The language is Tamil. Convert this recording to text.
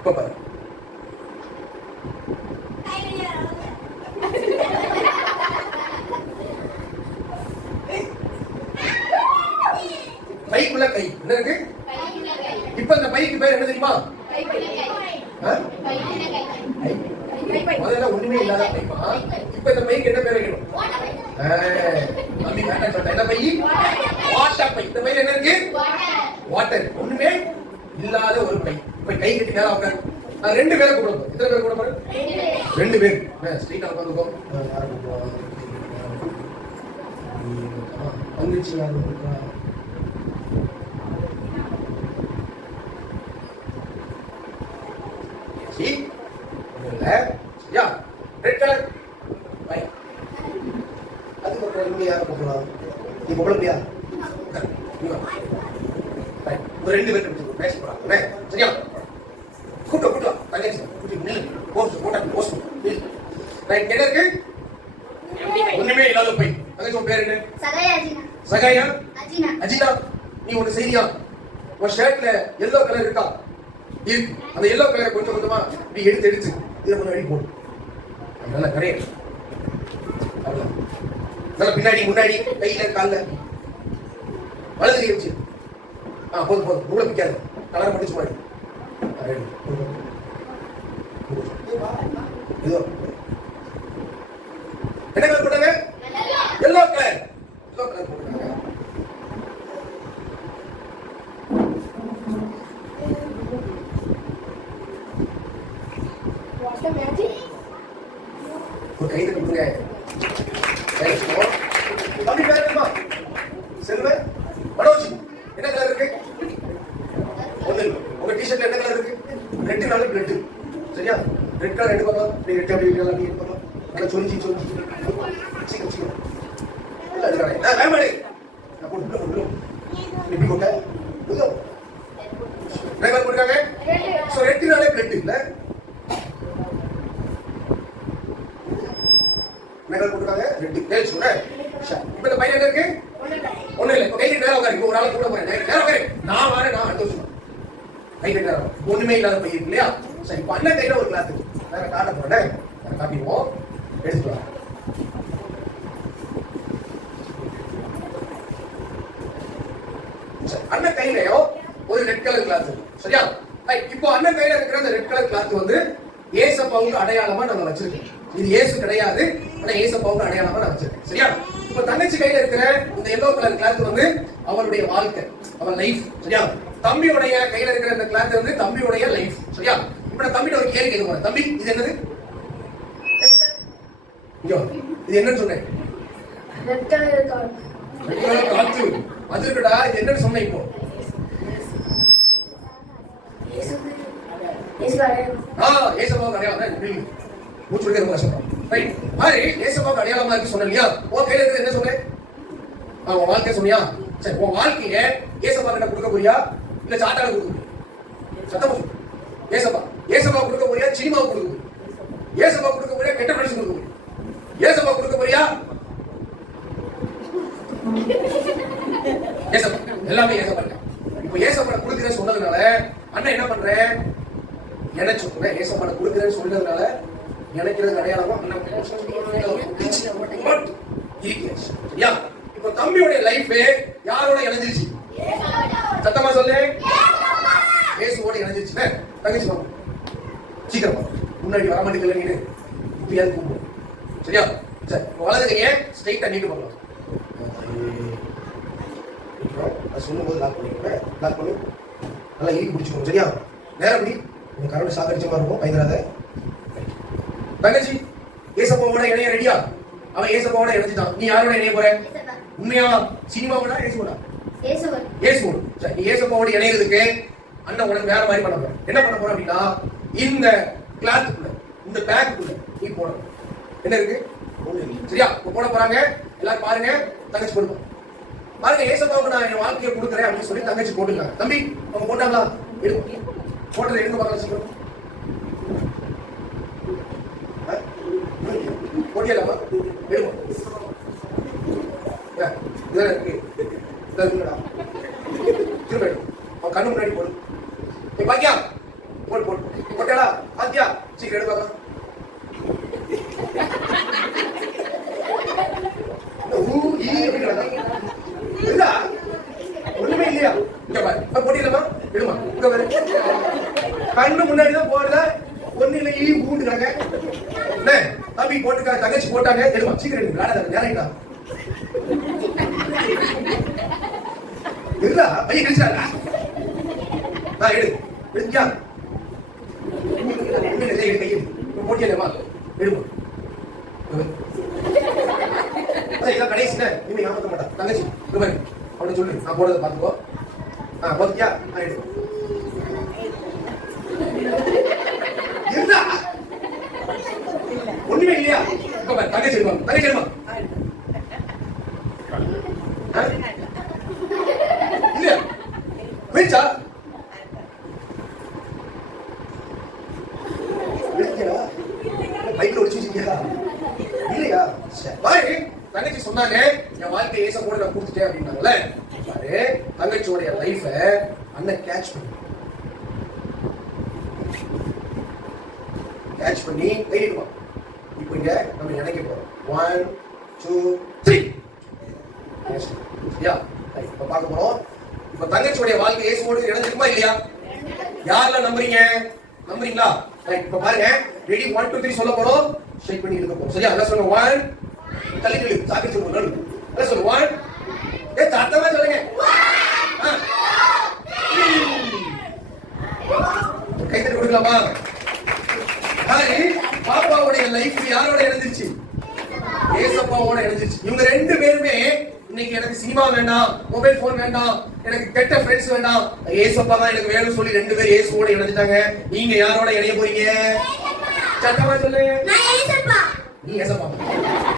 இப்ப பாரு. பைக்குள்ள கை என்ன இருக்கு? இப்ப இந்த பைக்கு பேர் என்ன தெரியுமா? முதல்ல ஒண்ணுமே இல்லாத பைப்பா. இப்ப இந்த பைக்கு என்ன பேர் வைக்கணும்? என்ன பை? Water by. இந்த பையில என்ன இருக்கு? வாட்டர். ஒண்ணுமே இல்லாத ஒரு பை. இப்ப கை கட்டி மேல உட்காரு. நான் 2 பேரை கூப்பிடுவோம். எத்தனை பேர் கூப்பிடுவோம்? 2 பேர். ஸ்ட்ரைட்டா உட்காந்துக்கோ. வந்துச்சு சரியா? ரெட் கலர் பை. அது ஒரு யாரை கூப்பிடலாம்? நீ கூப்பிடலையா? ஒரு 2 பேர் பேச போறாங்க. சரியா? கூப்பிட்டு தங்கச்சி போஸ்ட் போட்டா போஸ்ட். ரைட். என்ன இருக்கு? ஒண்ணுமே இல்லாத பை. தங்கச்சி உன் பேர் என்ன? சகாயா அஜினா. சகாயா அஜினா. அஜினா, நீ ஒண்ணு செய்யா? உன் ஷர்ட்ல எல்லோ கலர் இருக்கா? இருக்கு. அந்த எல்லோ கலரை கொஞ்சம் கொஞ்சமா நீ எடுத்து இதை கொஞ்சம் அடி போடு. நல்லா கரைய நல்லா பின்னாடி முன்னாடி கையில கால்ல வலது கை வச்சு. போதும் உள்ள பிக்காது. கலரை மட்டும் சும்மா என்ன கலர் போட்டாங்க? Yellow colour. போட்டாங்க. ஒரு கைது கொடுங்க. தம்பி பேர் என்னமா? செல்வன். மனோஜ். என்ன கலர் இருக்கு? ஒண்ணு. உங்க டி-ஷர்ட்ல என்ன கலர் இருக்கு? Red colour blood. சரியா? ரெட் கலர் எடுக்க பாப்பா. நீ ரெட் அப்படி எடுக்க பாப்பா. நல்லா சொரிஞ்சி சீக்கிரம் நல்லா எடுக்கறேன். வேமாடி. நான் போடு. எப்படி போட்ட? புரியோ. டிரைவர் போடுறாங்க. சோ ரெட் கலர் பிளட் இல்ல. மேகல் போட்டுருக்காங்க. 2 பேர் சொல்ற. இப்ப இந்த பையன் என்ன இருக்கு? ஒண்ணு இல்ல. இப்ப கையில நேரா உட்காரு. ஒரு ஆளை கூட போறேன். நேரா உட்காரு. நான் வரேன். நான் அடுத்து சொல்றேன். கையில நேரா. ஒண்ணுமே இல்லாத பையன் இல்லையா? சரி. இப்ப அண்ணன் கையில ஒரு கிளாஸ் இருக்கு. நான் காட்ட போறேன். காட்டிடுவோம். எடுத்துட்டு வா. சரி. அண்ணன் கையிலயோ ஒரு ரெட் கலர் கிளாஸ் இருக்கு. சரியா? இப்போ அண்ணன் கையில இருக்கிற அந்த ரெட் கலர் கிளாத் வந்து ஏசப்பாவுக்கு அடையாளமா நம்ம வச்சிருக்கோம். இது இயேசு கிடையாது, ஆனா ஏசப்பாவுக்கு அடையாளமா நான் வச்சிருக்கேன். சரியா? இப்ப தங்கச்சி கையில இருக்கிற இந்த எல்லோ கலர் கிளாத் வந்து அவளுடைய வாழ்க்கை, அவள் லைஃப். சரியா? தம்பியுடைய கையில இருக்கிற இந்த கிளாத் வந்து தம்பியுடைய லைஃப். சரியா? இப்ப நான் தம்பிட்ட ஒரு கேள்வி கேட்க போறேன். தம்பி, இது என்னது? இது என்னன்னு சொன்னேன்? காத்து. அது இருக்கடா. இது என்னன்னு சொன்னேன்? இப்போ ஏசப்பாவுக்கு அடையாளம் மூச்சு ரொம்ப கஷ்டம். ரைட். மாதிரி ஏசப்பாவுக்கு அடையாளமா இருக்கு சொன்ன இல்லையா? உன் கையில இருக்கிறது என்ன சொன்னேன்? உன் வாழ்க்கை சொன்னியா? சரி. உன் வாழ்க்கைய ஏசப்பா கிட்ட கொடுக்க போறியா இல்ல சாத்தாட கொடுக்க போறியா? சத்தமா சொல்லு. ஏசப்பா கொடுக்க போறியா? சினிமாவுக்கு கொடுக்க போறியா? ஏசப்பா கொடுக்க போறியா? கெட்ட ஃப்ரெண்ட்ஸ் கொடுக்க போறியா? ஏசப்பா கொடுக்க போறியா? ஏசப்பா. எல்லாமே ஏசப்பா. இப்போ ஏசப்பா கொடுக்குறேன்னு சொன்னதுனால அண்ணன் என்ன பண்றேன்? எனக்கு சொல்றேன். ஏசப்பா கொடுக்குறேன்னு சொன்னதுனால நினைக்கிறது அடையாளமா சரியா? இப்ப தம்பியோட லைஃப் யாரோட இணைஞ்சிருச்சு? சத்தமா சொல்லு. இயேசுவோட இணைஞ்சிருச்சு. தங்கச்சி வாங்க சீக்கிரமா. முன்னாடி வர மாட்டேங்கல நீ. இப்பயாவது கூப்பிடும். சரியா? சரி. வலது கையை ஸ்ட்ரைட்டா நீட்டு பண்ணலாம். சொல்லும் போது லாக் பண்ணிக்கிறேன். லாக் பண்ணி நல்லா இறுக்கி பிடிச்சிக்கணும். சரியா? நேரப்படி உங்க கரண்ட் சாக்கடிச்ச மாதிரி இருக்கும். பயந்துடாத. தங்கச்சி ஏசப்பாவோட இணைய ரெடியா? அவன் ஏசப்பாவோட இணைஞ்சிட்டான். நீ யாரோட இணைய போற? உண்மையா? சினிமாவோட ஏசுவோட? ஏசுவோட. சரி. நீ ஏசப்பாவோட இணையறதுக்கு அண்ணன் உனக்கு வேற மாதிரி பண்ண போற. என்ன பண்ண போற அப்படின்னா, இந்த கிளாத்துக்குள்ள, இந்த பேக்குள்ள நீ போடணும். என்ன இருக்கு? சரியா? போட போறாங்க. எல்லாரும் பாருங்க. தங்கச்சி போடுவோம். பாருங்க. ஏசப்பாவுக்கு நான் என் வாழ்க்கையை கொடுக்குறேன் அப்படின்னு சொல்லி தங்கச்சி போட்டுருக்காங்க. தம்பி அவங்க போட்டாங்களா? எடுக்கும். போட்டதை எடுக்க பார்க்கலாம். சீக்கிரம் போட்டியலாமா? எடுக்கும். இதெல்லாம் இருக்கு. திரும்ப அவன் கண்ணு முன்னாடி போடு. பாக்கியா போடு போடு. பாத்தியா சீக்கிரம் எடு பார்க்கலாம். ஒண்ணுமே இல்லையா? இங்க பாரு போட்டியிலமா எடுமா இங்க பாரு கண்ணு முன்னாடிதான் போடுற ஒன்னில ஈ ஊண்டுறாங்க. தம்பி போட்டுக்கா தங்கச்சி போட்டாங்க எடுமா சீக்கிரம் விளையாடாத நேரா எடுடா பையன் கழிச்சாடா. எடு எடுத்தியா போட்டியலமா எடுமா இதான் கடைசி இனிமே ஞாபக மாட்டான் தங்கச்சி அவனை சொல்லு நான் போடுறத பாத்துக்கோ. போத்தியா இருந்தா ஒண்ணுமே இல்லையா? தங்கச்சி எடுப்பாங்க தங்கச்சி எடுமா இல்லையா போயிடுச்சா? பைக்ல ஒடிச்சு வச்சிருக்கியா இல்லையா? பாரு தங்கச்சி சொன்னாங்க என் வாழ்க்கை ஏச கூட நான் கொடுத்துட்டேன் அப்படின்னாங்கல்ல. பாரு தங்கச்சியோடைய லைஃப அண்ணன் கேட்ச் பண்ணி கையிடுவான். இப்போ இங்க நம்ம நினைக்க போறோம் 1 2 3 யா இப்ப பார்க்க போறோம். இப்ப தங்கச்சியோடைய வாழ்க்கை இயேசுவோடு இணைஞ்சிருக்குமா இல்லையா? யாரெல்லாம் நம்புறீங்களா? ரைட் இப்ப பாருங்க ரெடி 1 2 3 சொல்ல போறோம். ஷேக் பண்ணி இருக்க போறோம். சரியா? எல்லாம் சொல்லுங்க 1 தள்ளி நில்லு சாக்கி சொல்லுங்க நடு. எல்லாம் சொல்லுங்க 1 சத்தமா சொல்லுங்க. கை தட்டி கொடுக்கலாமா? பாரு பாப்பாவுடைய லைஃப் யாரோட இணைஞ்சிருச்சு? ஏசப்பாவோட இணைஞ்சிருச்சு. இவங்க ரெண்டு பேருமே இன்னைக்கு எனக்கு சினிமா வேண்டாம், மொபைல் போன் வேண்டாம், எனக்கு கெட்ட ஃப்ரெண்ட்ஸ் வேண்டாம், ஏசப்பா தான் எனக்கு வேணும்னு சொல்லி ரெண்டு பேரும் இயேசுவோட இணைஞ்சிட்டாங்க. நீங்க யாரோட இணைய போறீங்க? சத்தமா சொல்லு. நான் ஏசப்பா. நீ ஏசப்பா.